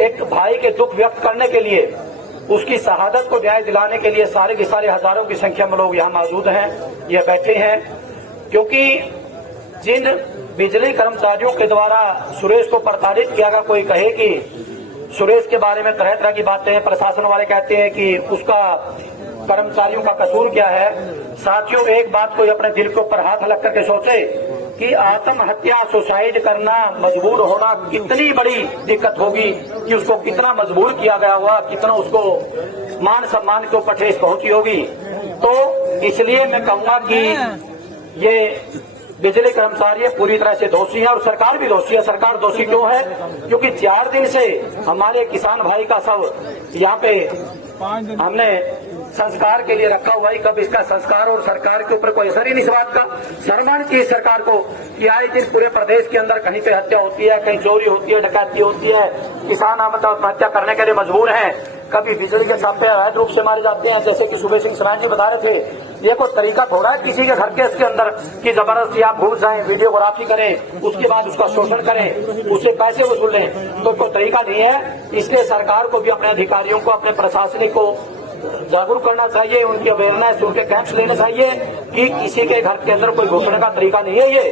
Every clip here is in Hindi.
एक भाई के दुख व्यक्त करने के लिए, उसकी शहादत को न्याय दिलाने के लिए सारे के सारे हजारों की संख्या में लोग यहाँ मौजूद हैं, ये बैठे हैं। क्योंकि जिन बिजली कर्मचारियों के द्वारा सुरेश को प्रताड़ित किया गया, कोई कहे कि सुरेश के बारे में तरह तरह की बातें, प्रशासन वाले कहते हैं कि उसका कर्मचारियों का कसूर क्या है। साथियों, एक बात कोई अपने दिल के ऊपर हाथ रख करके सोचे कि आत्महत्या, सुसाइड करना, मजबूर होना कितनी बड़ी दिक्कत होगी, कि उसको कितना मजबूर किया गया हुआ, कितना उसको मान सम्मान के ऊपर ठेस पहुंची होगी। तो इसलिए मैं कहूंगा कि ये बिजली कर्मचारी पूरी तरह से दोषी है और सरकार भी दोषी है। सरकार दोषी क्यों है? क्योंकि 4 दिन से हमारे किसान भाई का शव यहाँ पे हमने संस्कार के लिए रखा हुआ है। कब इसका संस्कार और सरकार के ऊपर कोई असर ही नहीं। इस बात का सम्मान की सरकार को कि आए दिन पूरे प्रदेश के अंदर कहीं पे हत्या होती है, कहीं चोरी होती है, डकैती होती है, किसान आत्महत्या करने के लिए मजबूर हैं। कभी बिजली के साथ अवैध रूप से मारे जाते हैं, जैसे कि सुबह सिंह सरान जी बता रहे थे। ये कोई तरीका थोड़ा है किसी के घर के इसके अंदर कि जबरदस्ती आप घुस जाएं, वीडियोग्राफी करें, उसके बाद उसका शोषण करें, उससे पैसे वसूल लें, तो कोई तरीका नहीं है। इसलिए सरकार को भी अपने अधिकारियों को, अपने प्रशासनिक को जागरूक करना चाहिए, उनकी अवेयरनेस, उनके कैंप्स लेने चाहिए कि किसी के घर के अंदर कोई घुसने का तरीका नहीं है। ये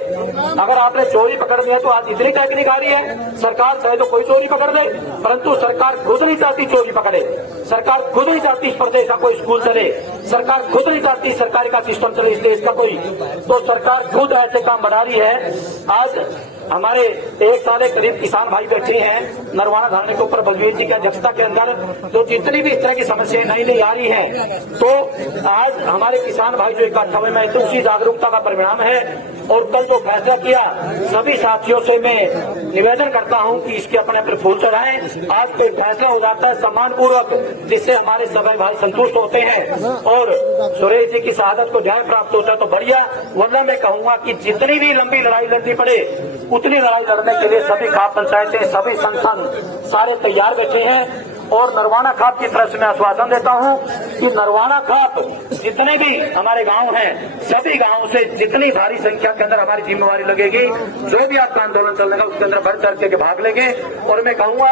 अगर आपने चोरी पकड़ दी है तो आज इतनी टेक्निक आ रही है, सरकार चाहे तो कोई चोरी पकड़ दे, परंतु सरकार खुद नहीं चाहती चोरी पकड़े। सरकार खुद नहीं चाहती इस प्रदेश का कोई स्कूल चले, सरकार खुद नहीं चाहती सरकारी का सिस्टम चले इस देश का कोई, तो सरकार खुद ऐसे काम बढ़ा रही है। आज हमारे 1 साल करीब किसान भाई बैठे हैं नरवाना धरने के ऊपर बलवीर जी की अध्यक्षता के अंदर, तो जितनी भी इस तरह की समस्याएं नई नई आ रही हैं, तो आज हमारे किसान भाई जो इकट्ठा हुए, मैं तो उसी जागरूकता का परिणाम है। और कल जो फैसला किया, सभी साथियों से मैं निवेदन करता हूं कि इसके अपने पर फूल चढ़ाएं। आज कोई फैसला हो जाता है सम्मान पूर्वक, जिससे हमारे सभी भाई संतुष्ट होते हैं और सुरेश जी की शहादत को न्याय प्राप्त होता है तो बढ़िया। वरना मैं कहूंगा कि जितनी भी लंबी लड़ाई लड़नी पड़े, उतनी लड़ाई लड़ने के लिए सभी खाप पंचायतें, सभी संगठन सारे तैयार बैठे हैं। और नरवाना खाप की तरफ से मैं आश्वासन देता हूं कि नरवाना खाप जितने भी हमारे गांव हैं, सभी गांवों से जितनी भारी संख्या के अंदर हमारी जिम्मेवारी लगेगी, जो भी आपका आंदोलन चलेगा उसके अंदर बढ़ चढ़ के भाग लेंगे। और मैं कहूंगा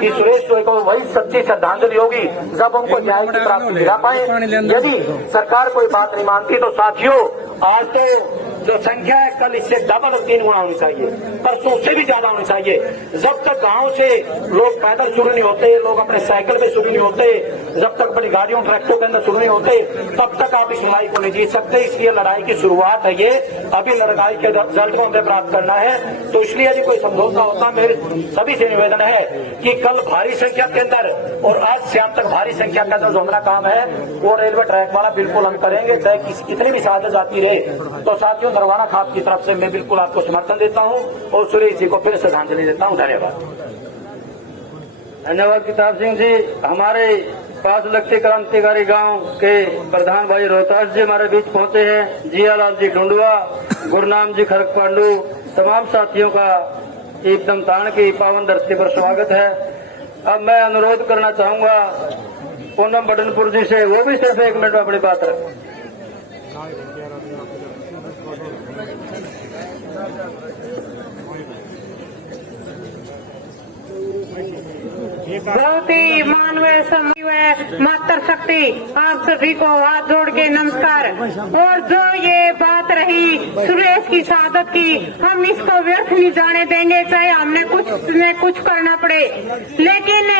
कि सुरेश को वही सच्ची श्रद्धांजलि होगी जब उनको न्याय की प्राप्ति दिला पाए। यदि सरकार कोई बात नहीं मानती तो साथियों, आज तो जो संख्या है कल इससे डबल और 3 गुना होनी चाहिए, परसों से भी ज्यादा होनी चाहिए। जब तक गांव से लोग पैदल शुरू नहीं होते, लोग अपने साइकिल में शुरू नहीं होते, जब तक बड़ी गाड़ियों ट्रैक्टरों के अंदर शुरू नहीं होते, तब तक आप इस लड़ाई को नहीं जीत सकते। इसलिए लड़ाई की शुरुआत है ये, अभी लड़ाई के रिजल्ट को हमें प्राप्त करना है। तो इसलिए यदि कोई समझौता होता, मेरे सभी से निवेदन है कि कल भारी संख्या के अंदर और आज शाम तक भारी संख्या के अंदर जो हमारा काम है वो रेलवे ट्रैक वाला बिल्कुल हम करेंगे, चाहे कितनी भी शहादत आती रहे। तो साथियों, नरवाना खाप की तरफ से मैं बिल्कुल आपको समर्थन देता हूं और सुरेश जी को फिर श्रद्धांजलि देता हूं। धन्यवाद। धन्यवाद किताब सिंह जी। हमारे पास लगते क्रांतिकारी गांव के प्रधान भाई रोहतास जी हमारे बीच पहुंचे हैं। जियालाल जी ढूंढवा, गुरनाम जी खरक पांडू, तमाम साथियों का एकदम ताण की पावन धरती पर स्वागत है। अब मैं अनुरोध करना चाहूंगा पूनम बडनपुर जी से, वो भी सिर्फ 1 मिनट में अपनी बात रखें। बहुत ही मानवीय समय मातृशक्ति, आप सभी को हाथ जोड़ के नमस्कार। और जो ये बात रही सुरेश की शहादत की, हम इसको व्यर्थ नहीं जाने देंगे, चाहे हमने कुछ करना पड़े। लेकिन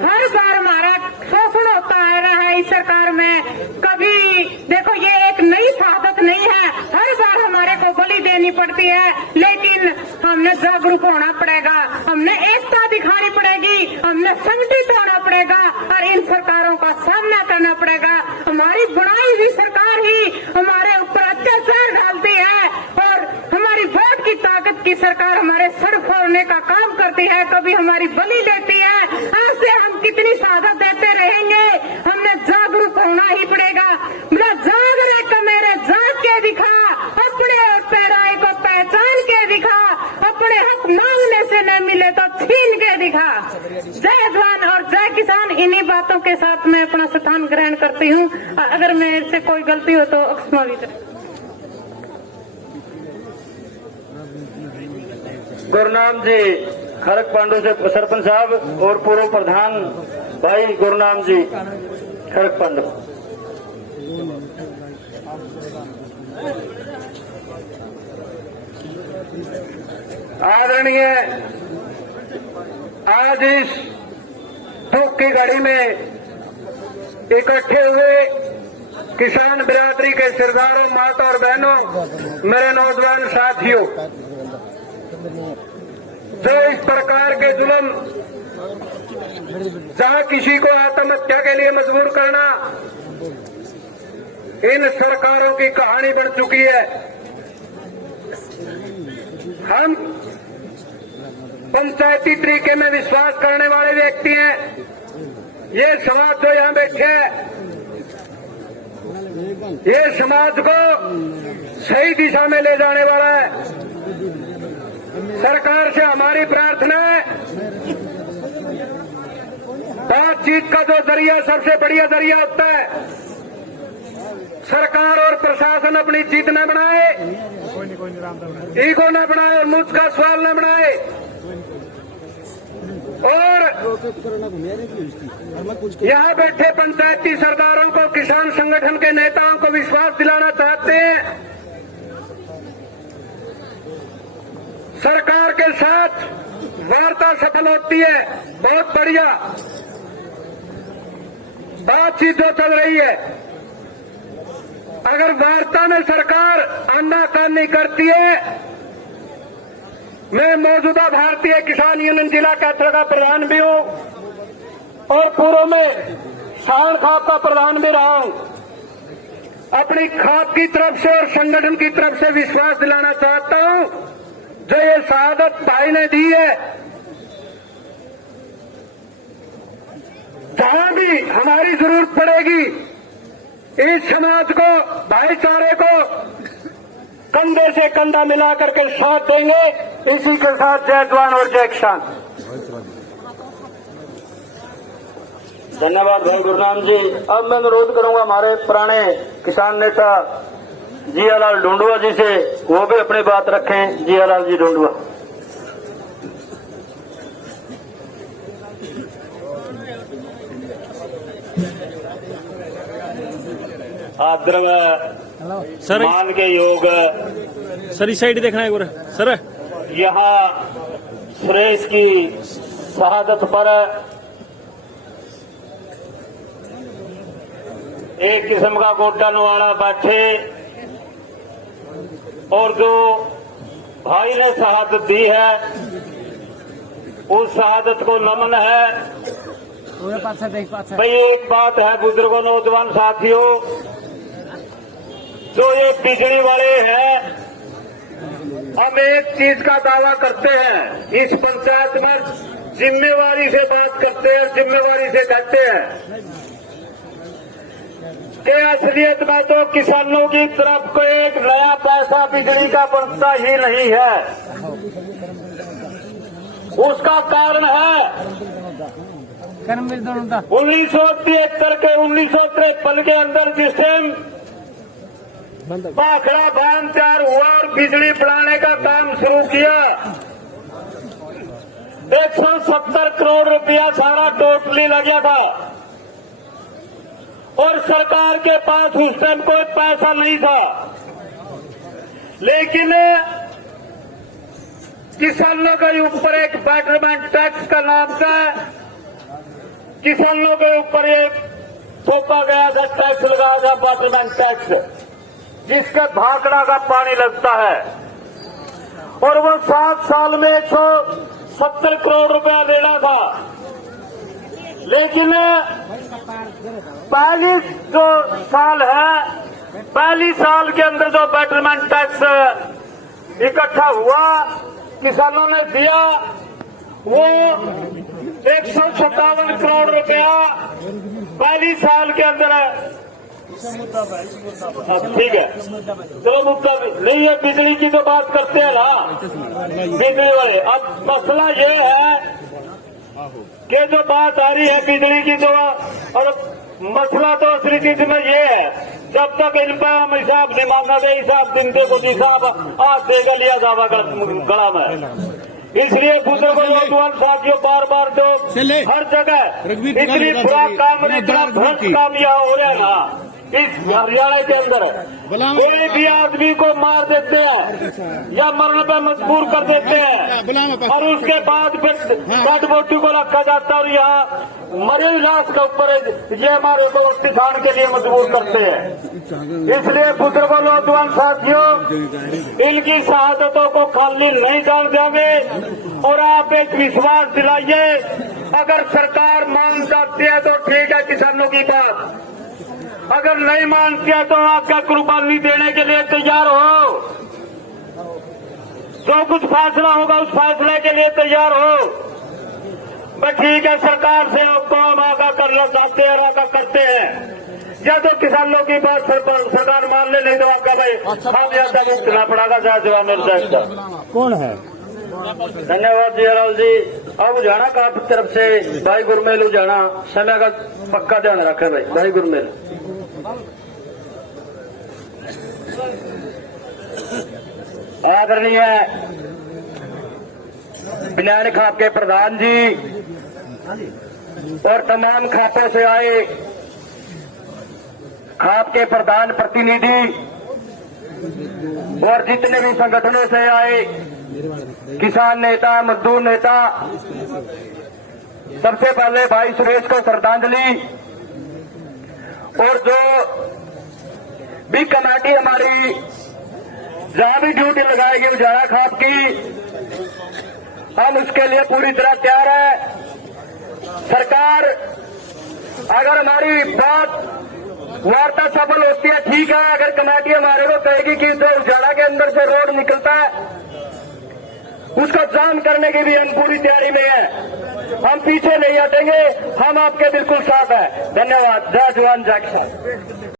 हर बार हमारा शोषण होता आ रहा है इस सरकार में। कभी देखो, ये एक नई शहादत नहीं है, हर बार हमारे को बलि देनी पड़ती है। लेकिन हमने जागरूक होना पड़ेगा, हमने एकता दिखानी पड़ेगी, हमने संगठित होना पड़ेगा और इन सरकारों का सामना करना पड़ेगा। हमारी बनाई हुई सरकार ही हमारे ऊपर अत्याचार डालती है और हमारी वोट की ताकत की सरकार हमारे सर फोड़ने का काम करती है, कभी हमारी बलि लेती है। ऐसे हम कितनी शहादत देते रहेंगे? हमने जागरूक होना ही पड़ेगा। मेरा जाग रे का मेरे जाग के दिखा, अपने पैराए को पहचान के दिखा, अपने हक मांगने से न मिले तो छीन के दिखा। जय जवान और जय किसान। इन्हीं बातों के साथ मैं अपना स्थान ग्रहण करती हूँ। अगर मेरे से कोई गलती हो तो क्षमा भी करें। गुरनाम जी खरक पांडु से सरपंच साहब और पूर्व प्रधान भाई गुरनाम जी खरक पांडु। आदरणीय, आज इस दुख की घड़ी में इकट्ठे हुए किसान बिरादरी के सरदारों, माता और बहनों, मेरे नौजवान साथियों, जो इस प्रकार के जुल्म, जहां किसी को आत्महत्या के लिए मजबूर करना इन सरकारों की कहानी बन चुकी है। हम पंचायती तरीके में विश्वास करने वाले व्यक्ति हैं। ये समाज जो यहां बैठे है, ये समाज को सही दिशा में ले जाने वाला है। सरकार से हमारी प्रार्थना है, बातचीत का जो जरिया सबसे बढ़िया जरिया होता है, सरकार और प्रशासन अपनी जीत न बनाए, ईगो न बनाए और मुझ का सवाल न बनाए, और यहाँ बैठे पंचायती सरदारों को, किसान संगठन के नेताओं को विश्वास दिलाना चाहते हैं, सरकार के साथ वार्ता सफल होती है, बहुत बढ़िया बातचीत जो चल रही है। अगर वार्ता में सरकार आनाकानी करती है, मैं मौजूदा भारतीय किसान यूनियन जिला कैथल का प्रधान भी हूं और पूर्व में शान खाप का प्रधान भी रहा हूं। अपनी खाप की तरफ से और संगठन की तरफ से विश्वास दिलाना चाहता हूं, जो ये शहादत भाई ने दी है, जहां भी हमारी जरूरत पड़ेगी, इस समाज को, भाईचारे को कंधे से कंधा मिला करके साथ देंगे। इसी के साथ जय जवान और जय किसान। धन्यवाद भाई गुरनाम जी। अब मैं अनुरोध करूंगा हमारे पुराने किसान नेता जियालाल ढूंढुआ जी से, वो भी अपनी बात रखें। जियालाल जी ढूंढुआ। आदरणीय सर मान के योग सर इस साइड देखना है सर। यहाँ सुरेश की शहादत पर एक किस्म का गोटा नवाड़ा बैठे और जो भाई ने शहादत दी है, उस शहादत को नमन है। भाई एक बात है बुजुर्गों, नौजवान साथियों, जो ये बिजली वाले हैं, हम एक चीज का दावा करते हैं, इस पंचायत में जिम्मेवारी से बात करते हैं, जिम्मेवारी से कहते हैं कि असलियत में तो किसानों की तरफ को एक नया पैसा बिजली का बनता ही नहीं है। उसका कारण है 1973 के 1953 के अंदर जिस टाइम भाखड़ा बांध तैयार हुआ और बिजली बनाने का काम शुरू किया, 170 करोड़ रुपया सारा टोटली लगा था और सरकार के पास उस टाइम कोई पैसा नहीं था। लेकिन किसानों के ऊपर एक बेटरमेंट टैक्स का नाम से किसानों के ऊपर एक थोपा गया था, टैक्स लगाया था, बेटरमेंट टैक्स, जिसका भाखड़ा का पानी लगता है, और वो 7 साल में 170 करोड़ रुपया लेना था। लेकिन पहली जो साल है, पहली साल के अंदर जो बेटरमेंट टैक्स इकट्ठा हुआ, किसानों ने दिया, वो 157 करोड़ रुपया पहली साल के अंदर है। ठीक है, चलो मुद्दा नहीं है, बिजली की तो बात करते हैं ना, बिजली वाले। अब मसला ये है कि जो बात आ रही है बिजली की, तो और मसला तो असली चीज में ये है, जब तक इन पर हम हिसाब नहीं मांगा गए, हिसाब दिन दे कुछ हिसाब आज देगा लिया जावा गला में। इसलिए बुजुर्गों नौजवान साथियों बार बार जो हर जगह इतनी बुरा काम इतना भ्रष्ट काम यहाँ हो रहा है ना इस हरियाणा के अंदर, कोई भी आदमी को मार देते हैं या मरने पर मजबूर कर देते हैं और उसके बाद फिर डेड बॉडी को रखा जाता है और यहाँ मरे लाश के ऊपर ये हमारे को रोटी खाने के लिए मजबूर करते हैं। इसलिए बुजुर्गों नौजवान साथियों, इनकी शहादतों को खाली नहीं जान देंगे और आप एक विश्वास दिलाइए, अगर सरकार मान जाती है तो ठीक है किसानों की बात, अगर नहीं मानती है तो आपका कुर्बानी देने के लिए तैयार हो, जो कुछ फैसला होगा उस फैसले के लिए तैयार हो। बस ठीक है, सरकार से कौन आगा करना चाहते हैं और आगा करते हैं, या तो किसानों की बात सरकार मान ले, नहीं तो आपका भाई हम यहाँ तक उठना पड़ेगा। जय जवान कौन है? धन्यवाद जियालाल जी। अब जाना का तरफ से भाई गुरमेल जाना, समय का पक्का ध्यान रखे भाई गुरमेल। आदरणीय बिनान खाप के प्रधान जी और तमाम खापों से आए खाप के प्रधान प्रतिनिधि और जितने भी संगठनों से आए किसान नेता, मजदूर नेता, सबसे पहले भाई सुरेश को श्रद्धांजलि, और जो भी कमेटी हमारी जहां भी ड्यूटी लगाएगी उजाला खाप की, हम उसके लिए पूरी तरह तैयार है। सरकार अगर हमारी बात वार्ता सफल होती है ठीक है, अगर कमेटी हमारे को कहेगी कि जो उजाला के अंदर से रोड निकलता है उसको जाम करने की भी हम पूरी तैयारी में है, हम पीछे नहीं हटेंगे, हम आपके बिल्कुल साथ हैं। धन्यवाद। जय जवान जय किसान।